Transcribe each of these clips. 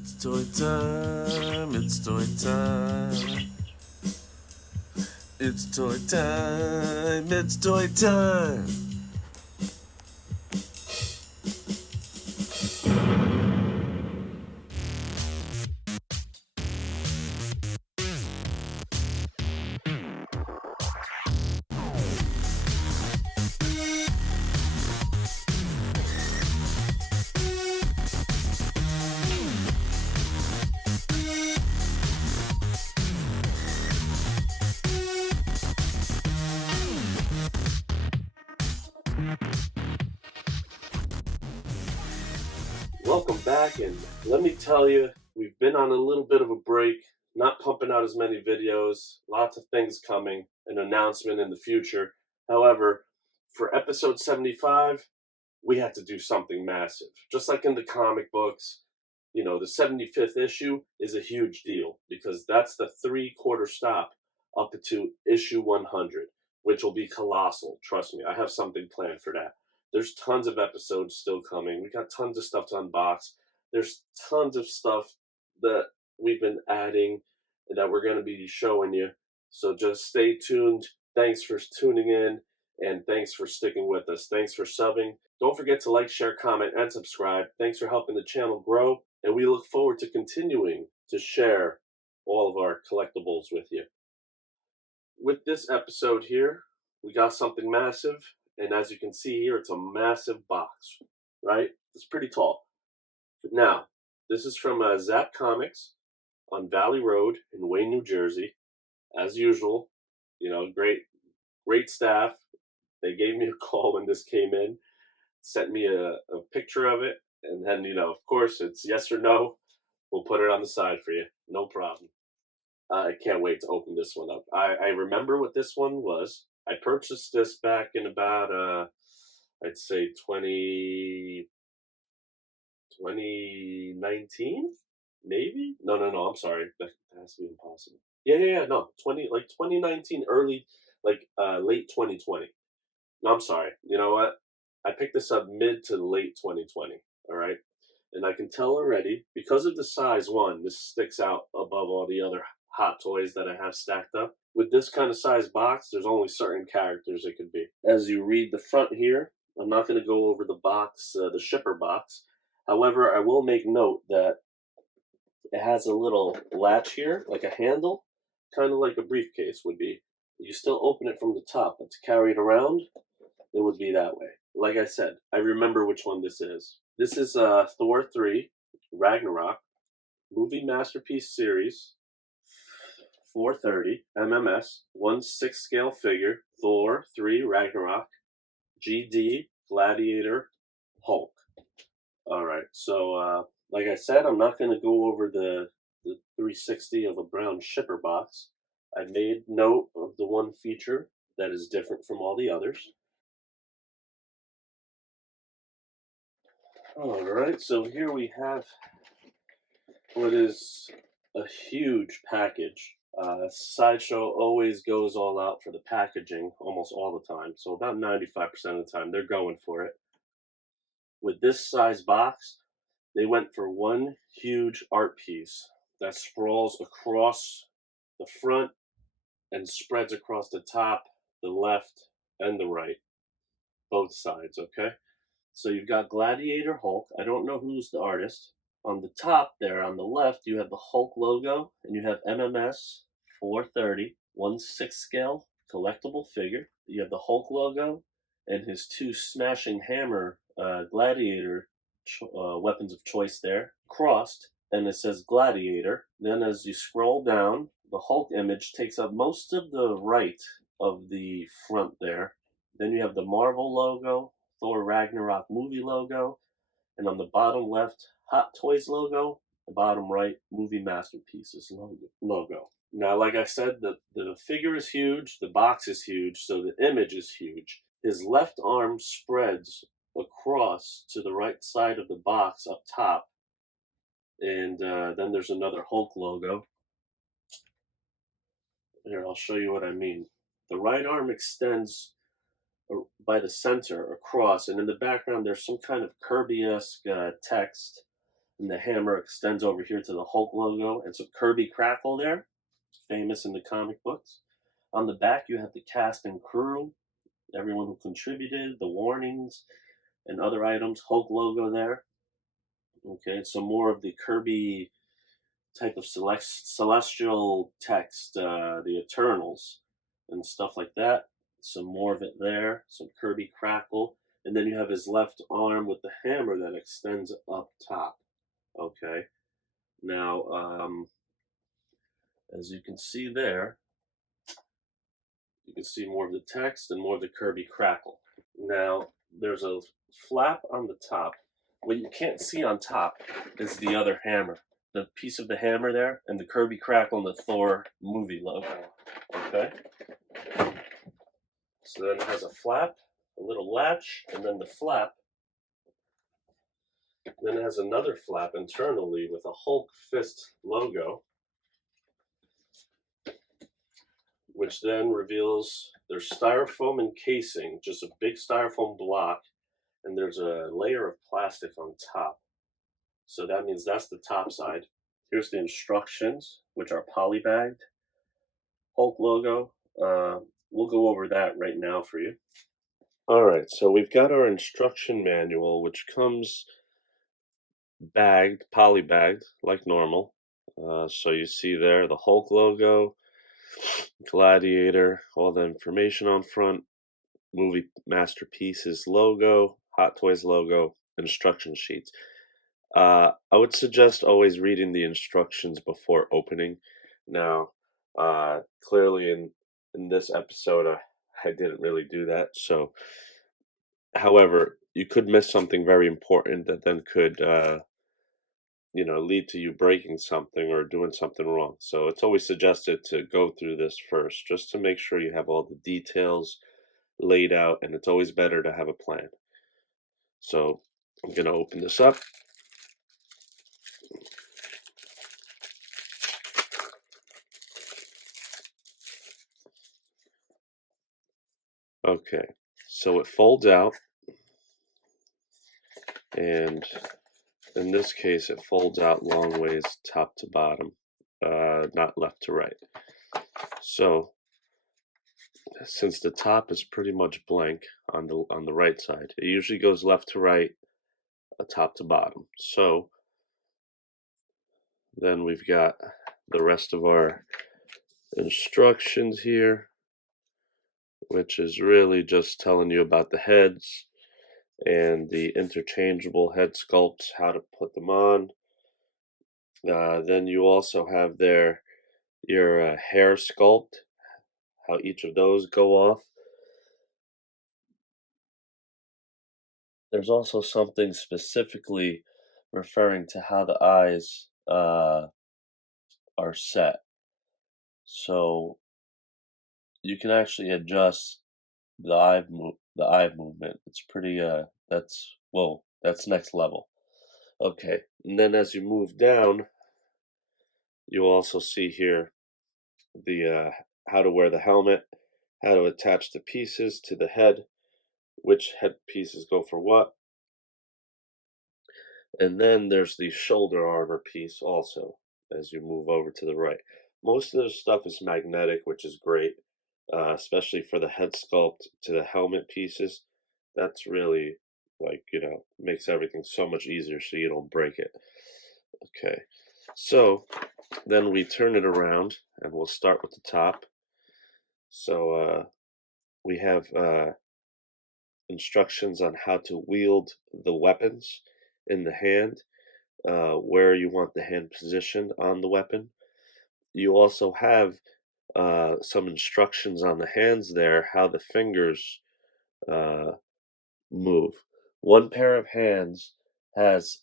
It's toy time, it's toy time. It's toy time, it's toy time. Welcome back, and let me tell you, we've been on a little bit of a break, not pumping out as many videos, lots of things coming, an announcement in the future. However, for episode 75, we had to do something massive. Just like in the comic books, the 75th issue is a huge deal because that's the three-quarter stop up to issue 100, which will be colossal. Trust me, I have something planned for that. There's tons of episodes still coming. We got tons of stuff to unbox. There's tons of stuff that we've been adding and that we're going to be showing you. So just stay tuned. Thanks for tuning in, and thanks for sticking with us. Thanks for subbing. Don't forget to like, share, comment, and subscribe. Thanks for helping the channel grow, and we look forward to continuing to share all of our collectibles with you. With this episode here, we got something massive. And as you can see here, it's a massive box, right? It's pretty tall. Now, this is from Zap Comics on Valley Road in Wayne, New Jersey. As usual, great staff. They gave me a call when this came in, sent me a picture of it, and then, of course, it's yes or no. We'll put it on the side for you. No problem. I can't wait to open this one up. I remember what this one was. I purchased this back in about, I'd say 2019, maybe? No, I'm sorry. That has to be impossible. Yeah, no, 2019, early, late 2020. No, I'm sorry. You know what? I picked this up mid to late 2020, all right? And I can tell already, because of the size, one, this sticks out above all the other Hot Toys that I have stacked up. With this kind of size box, there's only certain characters it could be. As you read the front here, I'm not going to go over the box, the shipper box. However, I will make note that it has a little latch here, like a handle, kind of like a briefcase would be. You still open it from the top, but to carry it around, it would be that way. Like I said, I remember which one this is. This is Thor 3 Ragnarok Movie Masterpiece Series 430 MMS 1/6 scale figure Thor 3 Ragnarok GD Gladiator Hulk. All right, so like I said, I'm not going to go over the 360 of a brown shipper box. I made note of the one feature that is different from all the others. All right, so here we have what is a huge package. Sideshow always goes all out for the packaging almost all the time. So about 95% of the time, they're going for it. With this size box, they went for one huge art piece that sprawls across the front and spreads across the top, the left, and the right. Both sides, okay? So you've got Gladiator Hulk. I don't know who's the artist. On the top there, on the left, you have the Hulk logo, and you have MMS 430, 1/6 scale collectible figure. You have the Hulk logo and his two smashing hammer Gladiator weapons of choice there, crossed, and it says Gladiator. Then as you scroll down, the Hulk image takes up most of the right of the front there. Then you have the Marvel logo, Thor Ragnarok movie logo, and on the bottom left, Hot Toys logo, the bottom right, Movie Masterpieces logo. Now, like I said, the figure is huge, the box is huge, so the image is huge. His left arm spreads across to the right side of the box up top, and then there's another Hulk logo. Here, I'll show you what I mean. The right arm extends by the center across, and in the background there's some kind of Kirby-esque text. And the hammer extends over here to the Hulk logo and some Kirby Crackle there, famous in the comic books. On the back, you have the cast and crew, everyone who contributed, the warnings, and other items. Hulk logo there. Okay, some more of the Kirby type of celestial text, the Eternals, and stuff like that. Some more of it there, some Kirby Crackle. And then you have his left arm with the hammer that extends up top. Okay, now, as you can see there, you can see more of the text and more of the Kirby Crackle. Now, there's a flap on the top. What you can't see on top is the other hammer. The piece of the hammer there, and the Kirby Crackle and the Thor movie logo. Okay? So then it has a flap, a little latch, and then the flap. Then it has another flap internally with a Hulk fist logo, which then reveals there's styrofoam encasing, just a big styrofoam block, and there's a layer of plastic on top. So that means that's the top side. Here's the instructions, which are polybagged. Hulk logo. We'll go over that right now for you. All right, so we've got our instruction manual, which comes bagged, polybagged, like normal. So you see there the Hulk logo, Gladiator, all the information on front, movie masterpieces logo, Hot Toys logo, instruction sheets. I would suggest always reading the instructions before opening. Now, clearly in this episode, I didn't really do that. So, however, you could miss something very important that then could, lead to you breaking something or doing something wrong. So it's always suggested to go through this first, just to make sure you have all the details laid out, and it's always better to have a plan. So I'm going to open this up. Okay, so it folds out, and in this case, it folds out long ways, top to bottom, not left to right. So, since the top is pretty much blank on the right side, it usually goes left to right, top to bottom. So, then we've got the rest of our instructions here, which is really just telling you about the heads and the interchangeable head sculpts, how to put them on. Then you also have there your hair sculpt, how each of those go off. There's also something specifically referring to how the eyes are set. So you can actually adjust the eye movement. It's pretty that's whoa, that's next level. Okay, and then as you move down, you also see here the how to wear the helmet, how to attach the pieces to the head, which head pieces go for what. And then there's the shoulder armor piece also as you move over to the right. Most of the stuff is magnetic, which is great, especially for the head sculpt to the helmet pieces. That's really like, makes everything so much easier so you don't break it. Okay, so then we turn it around and we'll start with the top. So we have instructions on how to wield the weapons in the hand, where you want the hand positioned on the weapon. You also have some instructions on the hands there, how the fingers uh, move. One pair of hands has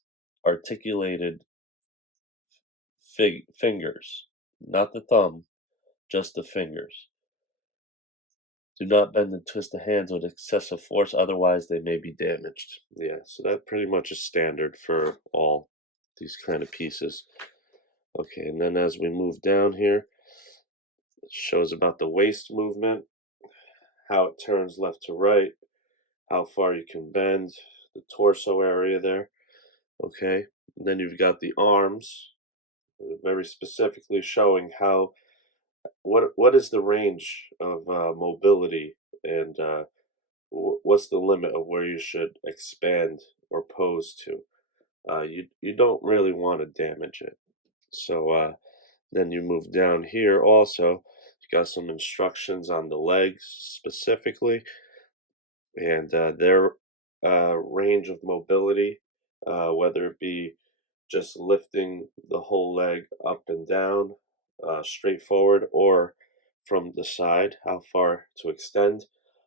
articulated fingers, not the thumb, just the fingers. Do not bend and twist the hands with excessive force, otherwise they may be damaged. Yeah, so that pretty much is standard for all these kind of pieces. Okay, and then as we move down here, it shows about the waist movement, how it turns left to right, how far you can bend, the torso area there. Okay, and then you've got the arms, very specifically showing how what is the range of mobility and what's the limit of where you should expand or pose to. You don't really want to damage it. So then you move down here also. You got some instructions on the legs specifically and their range of mobility, whether it be just lifting the whole leg up and down, straight forward, or from the side, how far to extend.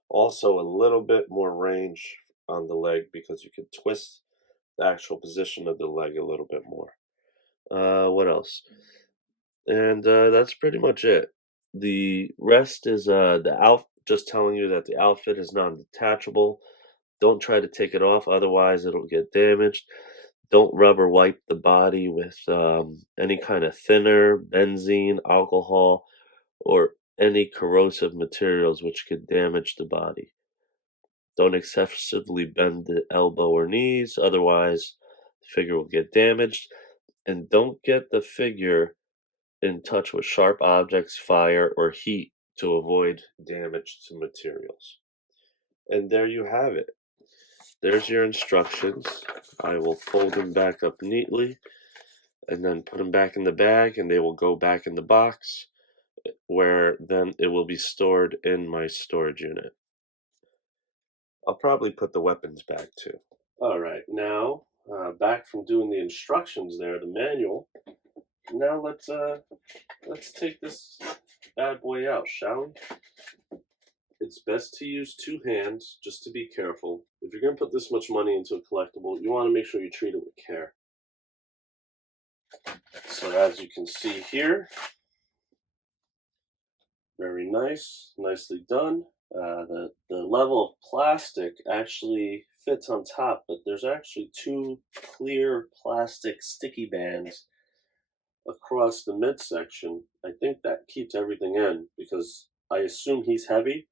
Also, a little bit more range on the leg because you can twist the actual position of the leg a little bit more. What else? And that's pretty much it. The rest is the outfit, just telling you that the outfit is non-detachable. Don't try to take it off, otherwise it'll get damaged. Don't rub or wipe the body with any kind of thinner, benzene, alcohol, or any corrosive materials which could damage the body. Don't excessively bend the elbow or knees, otherwise the figure will get damaged. And don't get the figure in touch with sharp objects, fire, or heat to avoid damage to materials. And there you have it. There's your instructions. I will fold them back up neatly and then put them back in the bag, and they will go back in the box where then it will be stored in my storage unit. I'll probably put the weapons back too. All right, now back from doing the instructions there, the manual. Now let's take this bad boy out, shall we? It's best to use two hands, just to be careful. If you're going to put this much money into a collectible, you want to make sure you treat it with care. So as you can see here, very nice, nicely done. The level of plastic actually fits on top, but there's actually two clear plastic sticky bands across the midsection. I think that keeps everything in because I assume he's heavy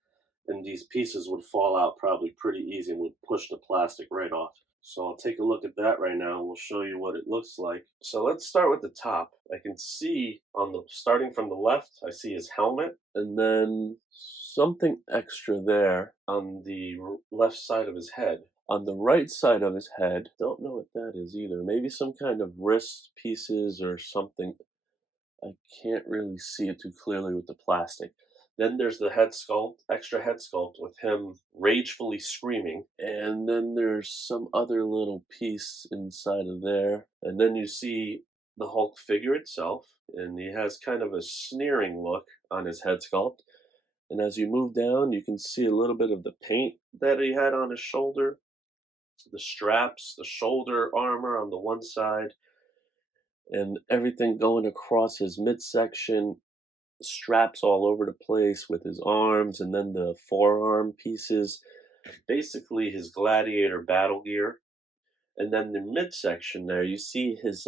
and these pieces would fall out probably pretty easy and would push the plastic right off. So I'll take a look at that right now and we'll show you what it looks like. So let's start with the top. I can see on the starting from the left, I see his helmet and then something extra there on the left side of his head. On the right side of his head, don't know what that is either. Maybe some kind of wrist pieces or something. I can't really see it too clearly with the plastic. Then there's the head sculpt, extra head sculpt with him ragefully screaming. And then there's some other little piece inside of there. And then you see the Hulk figure itself, and he has kind of a sneering look on his head sculpt. And as you move down, you can see a little bit of the paint that he had on his shoulder, the straps, the shoulder armor on the one side, and everything going across his midsection, straps all over the place with his arms, and then the forearm pieces, basically his gladiator battle gear. And then the midsection there, you see his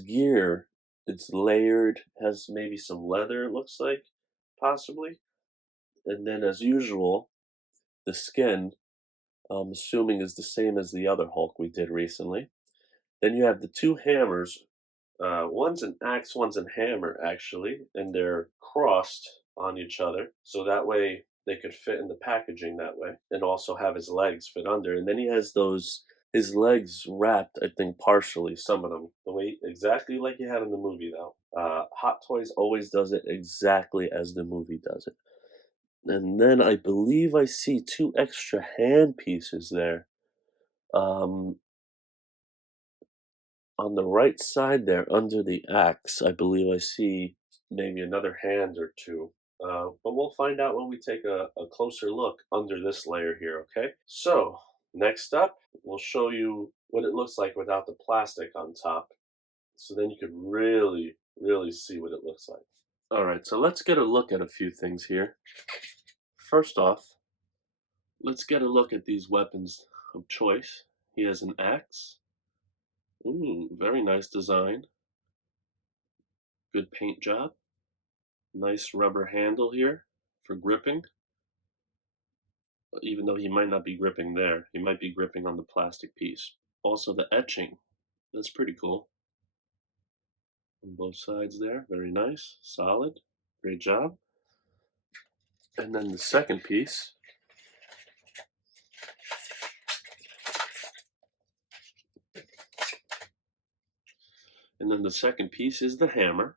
gear. It's layered, has maybe some leather, it looks like, possibly. And then as usual, the skin, I'm assuming is the same as the other Hulk we did recently. Then you have the two hammers. One's an axe, one's a hammer, actually, and they're crossed on each other, so that way they could fit in the packaging that way, and also have his legs fit under. And then he has his legs wrapped, I think, partially, some of them, the way exactly like you had in the movie, though. Hot Toys always does it exactly as the movie does it. And then I believe I see two extra hand pieces there. Um, On the right side there, under the axe, I believe I see maybe another hand or two. But we'll find out when we take a closer look under this layer here, okay? So, next up, we'll show you what it looks like without the plastic on top. So then you could really, really see what it looks like. Alright, so let's get a look at a few things here. First off, let's get a look at these weapons of choice. He has an axe. Ooh, very nice design. Good paint job. Nice rubber handle here for gripping. Even though he might not be gripping there, he might be gripping on the plastic piece. Also the etching, that's pretty cool. On both sides there, very nice, solid, great job. And then the second piece, is the hammer.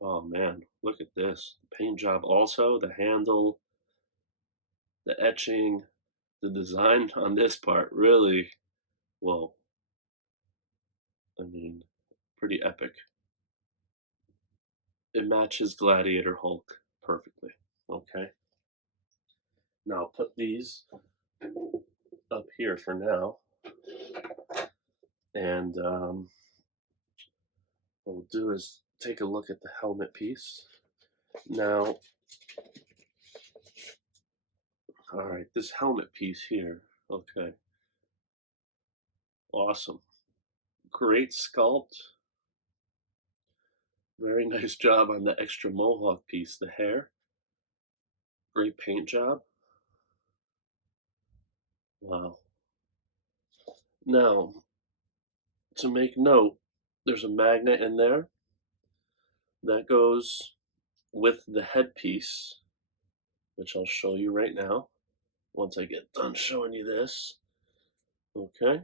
Oh man, look at this. The paint job also, the handle, the etching, the design on this part, really, whoa. I mean, pretty epic. It matches Gladiator Hulk perfectly. Okay. Now I'll put these up here for now. And what we'll do is take a look at the helmet piece. Now, all right, this helmet piece here, okay, awesome. Great sculpt. Very nice job on the extra mohawk piece, the hair. Great paint job. Wow. Now, to make note, there's a magnet in there that goes with the headpiece, which I'll show you right now once I get done showing you this. Okay.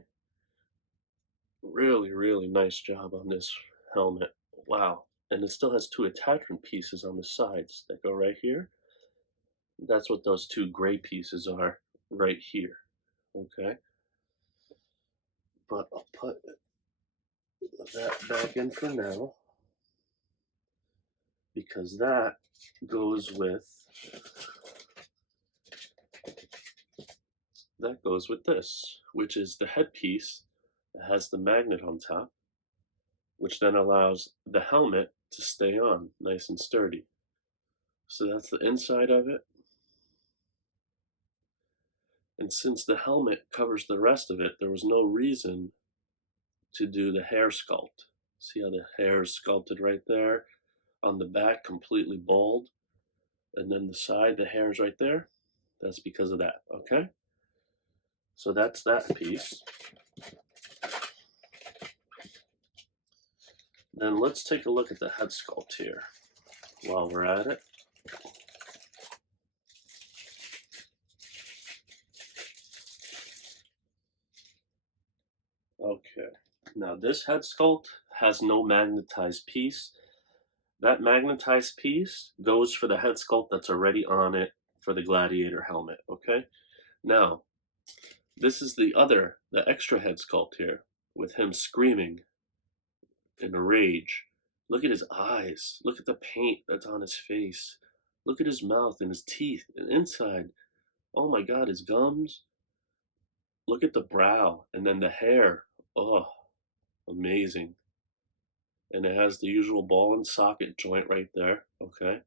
Really, really nice job on this helmet. Wow. And it still has two attachment pieces on the sides that go right here. That's what those two gray pieces are right here. Okay. But I'll put that back in for now because that goes with this, which is the headpiece that has the magnet on top, which then allows the helmet to stay on nice and sturdy. So that's the inside of it. And since the helmet covers the rest of it, there was no reason to do the hair sculpt. See how the hair is sculpted right there? On the back, completely bald. And then the side, the hair is right there. That's because of that, okay? So that's that piece. Then let's take a look at the head sculpt here while we're at it. Okay, now this head sculpt has no magnetized piece. That magnetized piece goes for the head sculpt that's already on it for the Gladiator helmet, okay? Now, this is the extra head sculpt here with him screaming in a rage. Look at his eyes. Look at the paint that's on his face. Look at his mouth and his teeth and inside. Oh my God, his gums. Look at the brow and then the hair. Oh, amazing. And it has the usual ball and socket joint right there. Okay.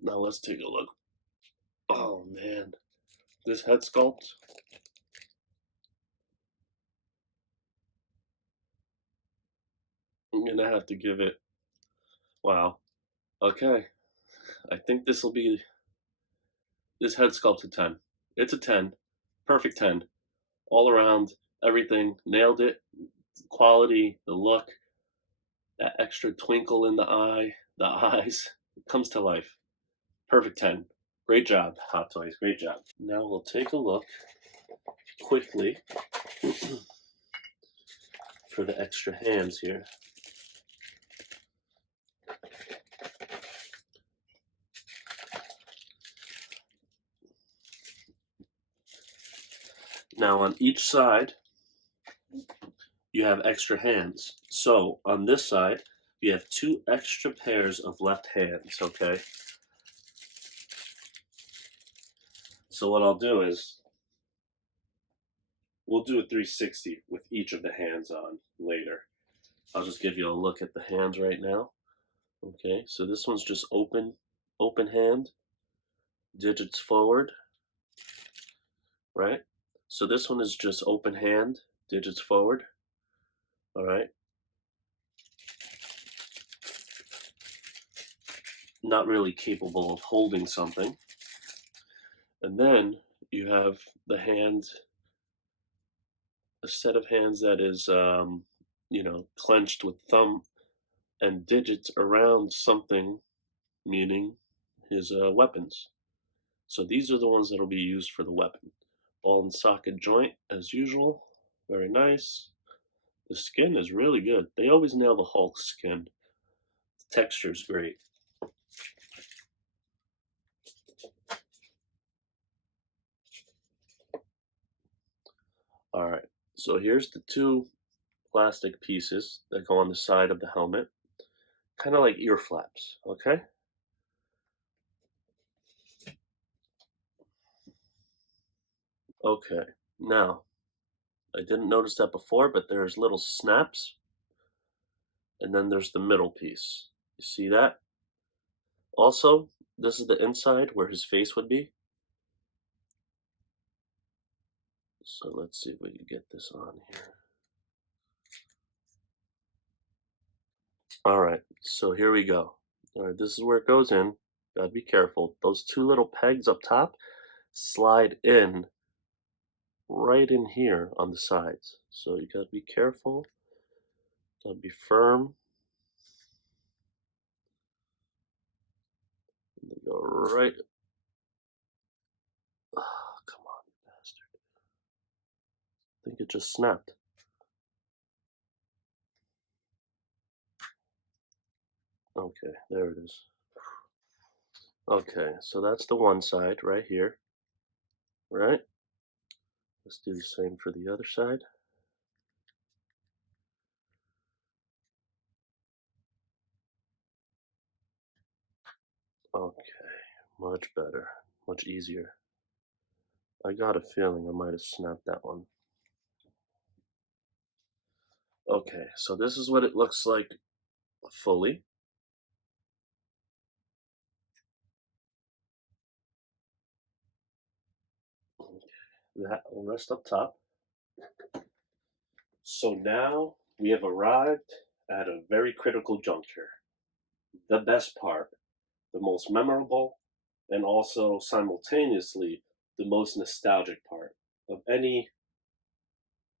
Now let's take a look. Oh man, this head sculpt. I'm gonna have to give it. Wow. Okay. I think this will be this head sculpt a 10. It's a 10. Perfect 10. All around, everything. Nailed it. Quality, the look, that extra twinkle in the eyes. It comes to life. Perfect 10. Great job, Hot Toys. Great job. Now we'll take a look quickly for the extra hands here. Now on each side, you have extra hands. So on this side, you have two extra pairs of left hands, okay? So what I'll do is, we'll do a 360 with each of the hands on later. I'll just give you a look at the hands right now. Okay, so this one's just open hand, digits forward, right? So this one is just open hand, digits forward, all right? Not really capable of holding something. And then you have the hand a set of hands that is, clenched with thumb and digits around something, meaning his weapons. So these are the ones that will be used for the weapon. Ball and socket joint, as usual. Very nice. The skin is really good. They always nail the Hulk skin. The texture is great. All right, so here's the two plastic pieces that go on the side of the helmet, kind of like ear flaps, okay? Okay, now, I didn't notice that before, but there's little snaps, and then there's the middle piece. You see that? Also, this is the inside where his face would be. So let's see if we can get this on here. All right, so here we go. All right, this is where it goes in. Gotta be careful. Those two little pegs up top slide in right in here on the sides. So you gotta be careful. Gotta be firm. They go right. Oh, come on, bastard. I think it just snapped. Okay, there it is. Okay, so that's the one side right here, right? Let's do the same for the other side. Okay, much better, much easier. I got a feeling I might have snapped that one. Okay, so this is what it looks like fully. That will rest up top. So now we have arrived at a very critical juncture. The best part, the most memorable, and also simultaneously the most nostalgic part of any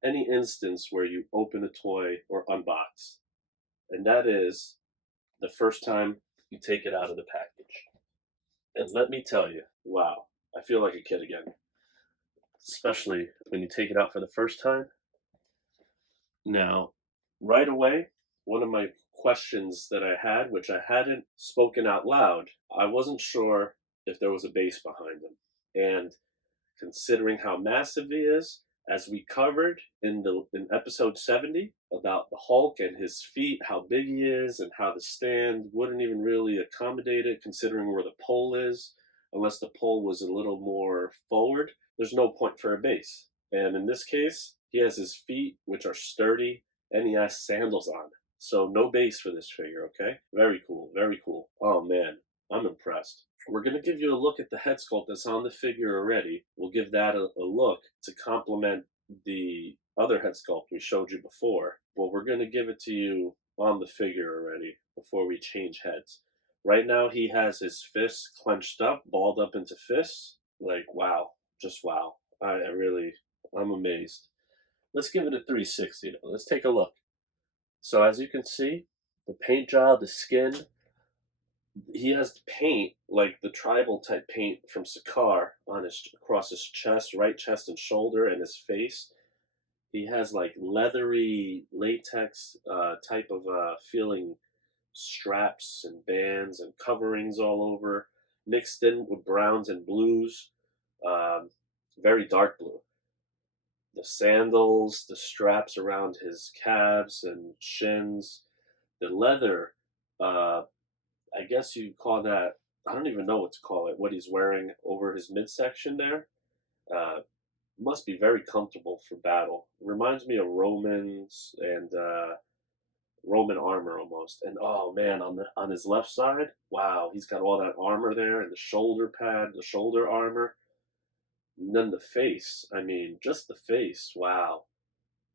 instance where you open a toy or unbox. And that is the first time you take it out of the package. And let me tell you, wow, I feel like a kid again. Especially when you take it out for the first time. Now, right away, one of my questions that I had, which I hadn't spoken out loud, I wasn't sure if there was a base behind them. And considering how massive he is, as we covered in episode 70 about the Hulk and his feet, how big he is, and how the stand wouldn't even really accommodate it, considering where the pole is, unless the pole was a little more forward. There's no point for a base. And in this case, he has his feet, which are sturdy, and he has sandals on. So no base for this figure, okay? Very cool, very cool. Oh man, I'm impressed. We're going to give you a look at the head sculpt that's on the figure already. We'll give that a look to complement the other head sculpt we showed you before. Well, we're going to give it to you on the figure already before we change heads. Right now, he has his fists clenched up, balled up into fists. Like, wow, just wow. I'm amazed. Let's give it a 360. Let's take a look. So as you can see, the paint job, the skin, he has paint like the tribal type paint from Sakaar on his across his chest, right chest and shoulder, and his face. He has like leathery latex type of feeling straps and bands and coverings all over, mixed in with browns and blues, um, very dark blue. The sandals, the straps around his calves and shins, the leather. I guess you call that. I don't even know what to call it. What he's wearing over his midsection there. Uh, must be very comfortable for battle. It reminds me of Romans and Roman armor almost. And oh man, on his left side, wow, he's got all that armor there and the shoulder pad, the shoulder armor. And then the face. I mean, just the face. Wow,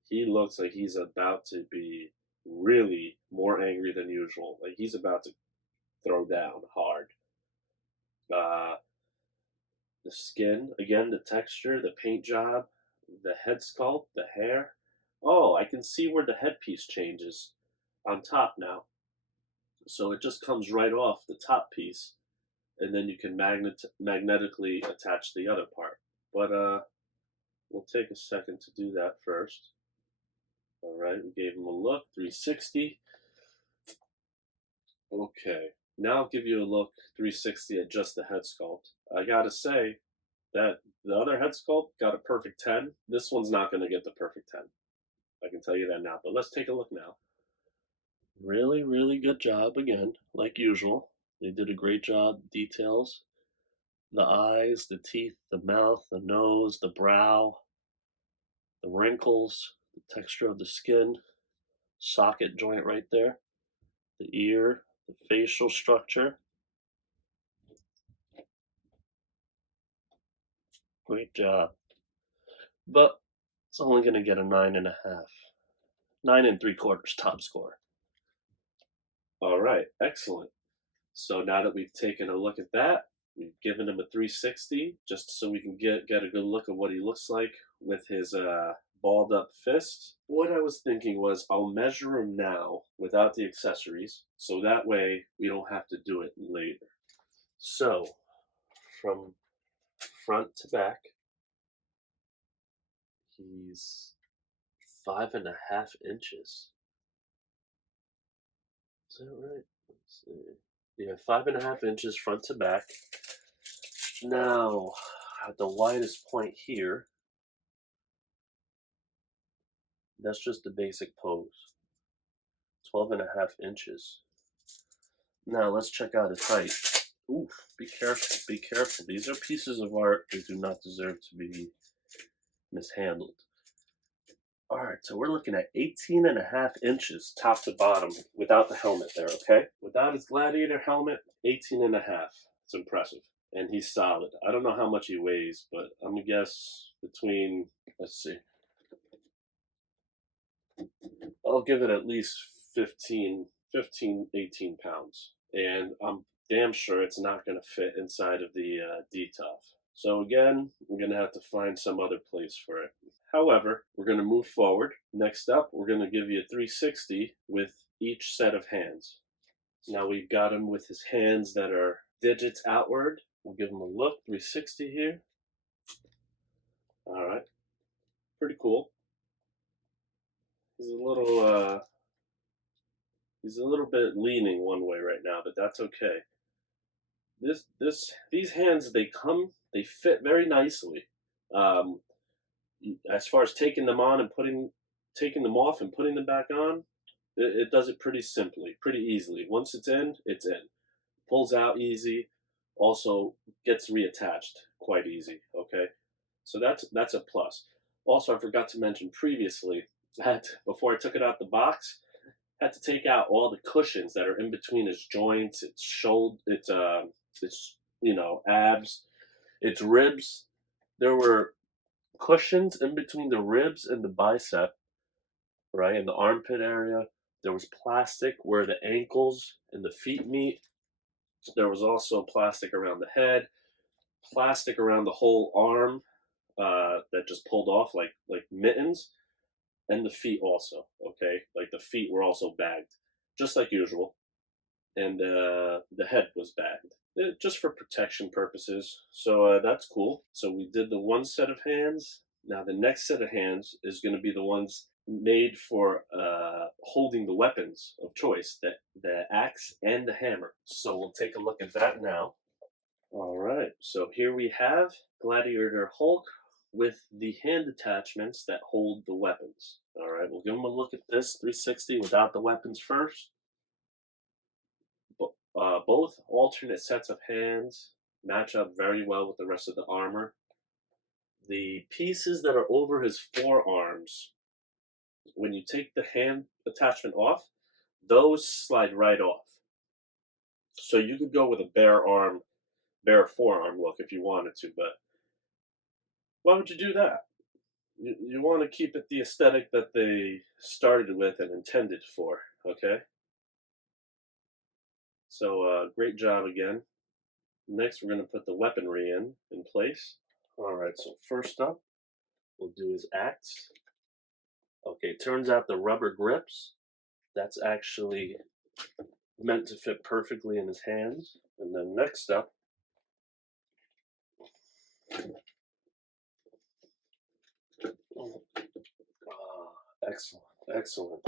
he looks like he's about to be really more angry than usual. Like he's about to throw down hard. Uh, the skin, again, the texture, the paint job, the head sculpt, the hair. Oh, I can see where the headpiece changes on top now. So it just comes right off the top piece, and then you can magnetically attach the other part. But we'll take a second to do that first. All right, we gave him a look, 360. Okay, now I'll give you a look 360 at just the head sculpt. I gotta say that the other head sculpt got a perfect 10. This one's not gonna get the perfect 10. I can tell you that now, but let's take a look now. Really, really good job again, like usual. They did a great job. Details, the eyes, the teeth, the mouth, the nose, the brow, the wrinkles, the texture of the skin, socket joint right there, the ear, the facial structure. Great job. But it's only going to get a 9.5. 9 3/4 top score. All right, excellent. So now that we've taken a look at that, we've given him a 360 just so we can get a good look at what he looks like with his balled up fist. What I was thinking was I'll measure him now without the accessories, so that way we don't have to do it later. So from front to back, he's 5.5 inches. Is that right? Let's see. Yeah, 5.5 inches front to back. Now, at the widest point here, that's just the basic pose. 12.5 inches. Now let's check out his height. Oof, be careful, be careful. These are pieces of art that do not deserve to be mishandled. All right, so we're looking at 18.5 inches top to bottom without the helmet there, okay? Without his Gladiator helmet, 18.5. It's impressive. And he's solid. I don't know how much he weighs, but I'm gonna guess between, let's see, I'll give it at least 18 pounds. And I'm damn sure it's not gonna fit inside of the DTOF. So again, we're gonna have to find some other place for it. However, we're going to move forward. Next up, we're going to give you a 360 with each set of hands. Now we've got him with his hands that are digits outward. We'll give him a look, 360 here. All right, pretty cool. He's a little bit leaning one way right now, but that's okay. These hands, they fit very nicely. Um, as far as taking them on and taking them off and putting them back on, it does it pretty simply, pretty easily. Once it's in, it's in. Pulls out easy, also gets reattached quite easy. Okay, so that's a plus. Also, I forgot to mention previously that before I took it out the box, I had to take out all the cushions that are in between its joints, its shoulder, its abs, its ribs. There were cushions in between the ribs and the bicep, right, in the armpit area. There was plastic where the ankles and the feet meet. There was also plastic around the head, plastic around the whole arm that just pulled off like mittens, and the feet also. Okay, like the feet were also bagged, just like usual, and the head was bagged just for protection purposes. So that's cool. So we did the one set of hands. Now the next set of hands is going to be the ones made for holding the weapons of choice, the axe and the hammer. So we'll take a look at that now. All right, so here we have Gladiator Hulk with the hand attachments that hold the weapons. All right, we'll give him a look at this 360 without the weapons first. Both alternate sets of hands match up very well with the rest of the armor. The pieces that are over his forearms, when you take the hand attachment off, those slide right off. So you could go with a bare forearm look if you wanted to, but why would you do that? You want to keep it the aesthetic that they started with and intended for, okay? So great job again. Next, we're going to put the weaponry in place. All right, so first up, we'll do his axe. Okay, turns out the rubber grips, that's actually meant to fit perfectly in his hands. And then next up, excellent, excellent.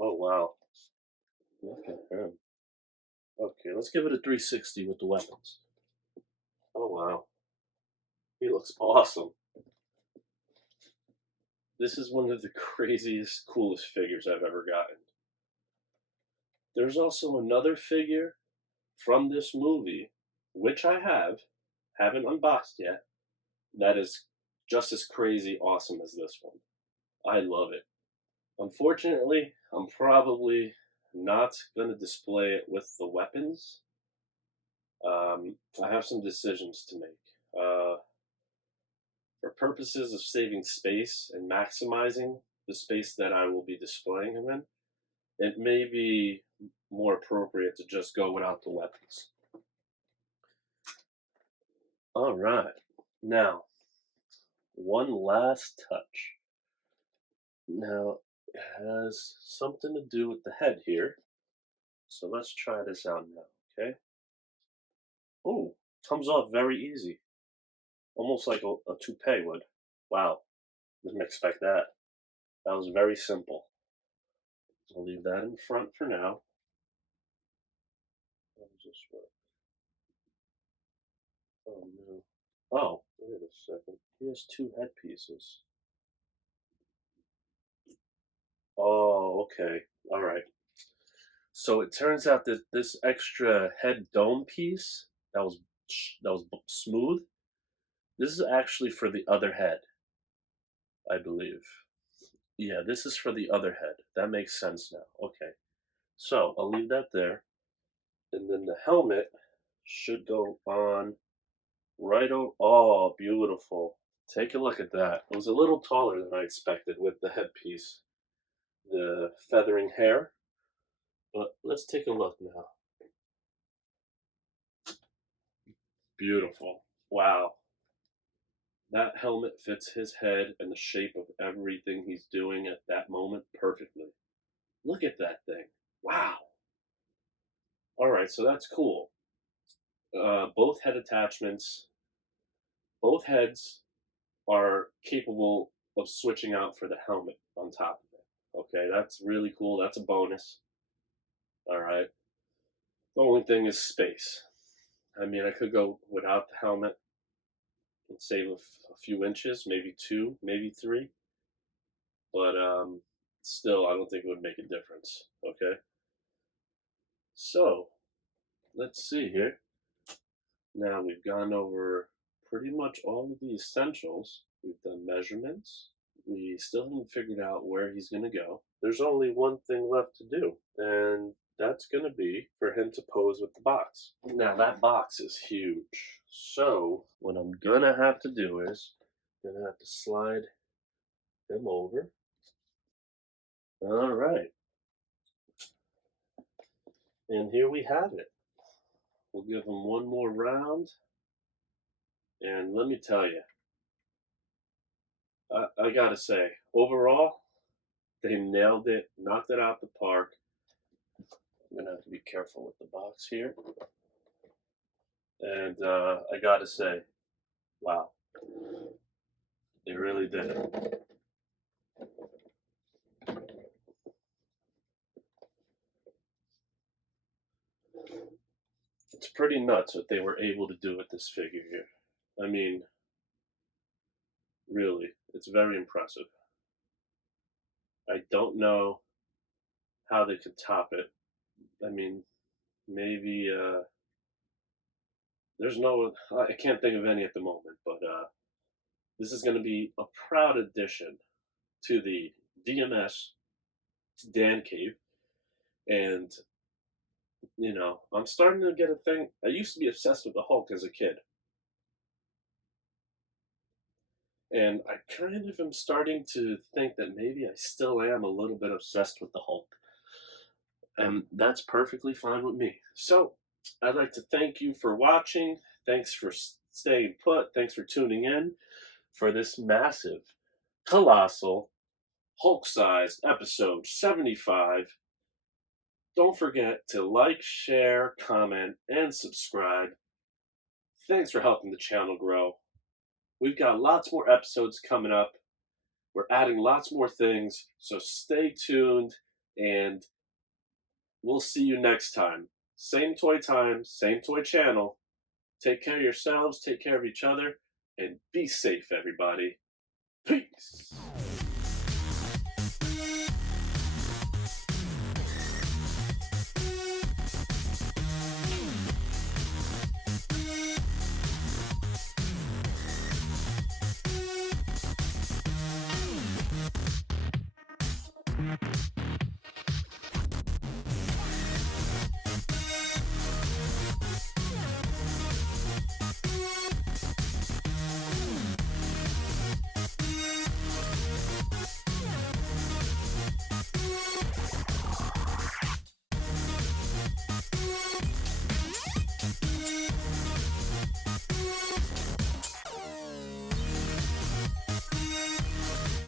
Oh wow, look at him. Okay, let's give it a 360 with the weapons. Oh wow, he looks awesome. This is one of the craziest, coolest figures I've ever gotten. There's also another figure from this movie, which haven't unboxed yet, that is just as crazy awesome as this one. I love it. Unfortunately, I'm probably not going to display it with the weapons. I have some decisions to make. For purposes of saving space and maximizing the space that I will be displaying him in, it may be more appropriate to just go without the weapons. All right. Now, one last touch. Now, it has something to do with the head here. So let's try this out now, okay? Oh, comes off very easy. Almost like a toupee would. Wow, didn't expect that. That was very simple. I'll leave that in front for now. How does this work? Oh no. Oh, wait a second. He has two headpieces. Oh, okay. All right. So it turns out that this extra head dome piece that was smooth, this is actually for the other head, I believe. Yeah, this is for the other head. That makes sense now. Okay. So I'll leave that there. And then the helmet should go on right over. Oh, beautiful. Take a look at that. It was a little taller than I expected with the headpiece, the feathering hair. But let's take a look now. Beautiful. Wow. That helmet fits his head and the shape of everything he's doing at that moment perfectly. Look at that thing. Wow. All right, so that's cool. Both head attachments, both heads are capable of switching out for the helmet on top of it. Okay, that's really cool. That's a bonus. All right. The only thing is space. I mean, I could go without the helmet and save a few inches, maybe two, maybe three. But still, I don't think it would make a difference. Okay. So, let's see here. Now we've gone over pretty much all of the essentials. We've done measurements. We still haven't figured out where he's going to go. There's only one thing left to do, and that's going to be for him to pose with the box. Now that box is huge. So what I'm going to have to do is I'm going to have to slide him over. All right. And here we have it. We'll give him one more round. And let me tell you, I gotta say, overall, they nailed it, knocked it out the park. I'm gonna have to be careful with the box here. And I gotta say, wow, they really did it. It's pretty nuts what they were able to do with this figure here. I mean, really, it's very impressive. I don't know how they could top it. I mean, maybe there's no, I can't think of any at the moment, but this is going to be a proud addition to the DMS Dan Cave. And, you know, I'm starting to get a thing. I used to be obsessed with the Hulk as a kid. And I kind of am starting to think that maybe I still am a little bit obsessed with the Hulk. And that's perfectly fine with me. So, I'd like to thank you for watching. Thanks for staying put. Thanks for tuning in for this massive, colossal Hulk Size, episode 75. Don't forget to like, share, comment, and subscribe. Thanks for helping the channel grow. We've got lots more episodes coming up. We're adding lots more things, so stay tuned, and we'll see you next time. Same toy time, same toy channel. Take care of yourselves, take care of each other, and be safe, everybody. Peace!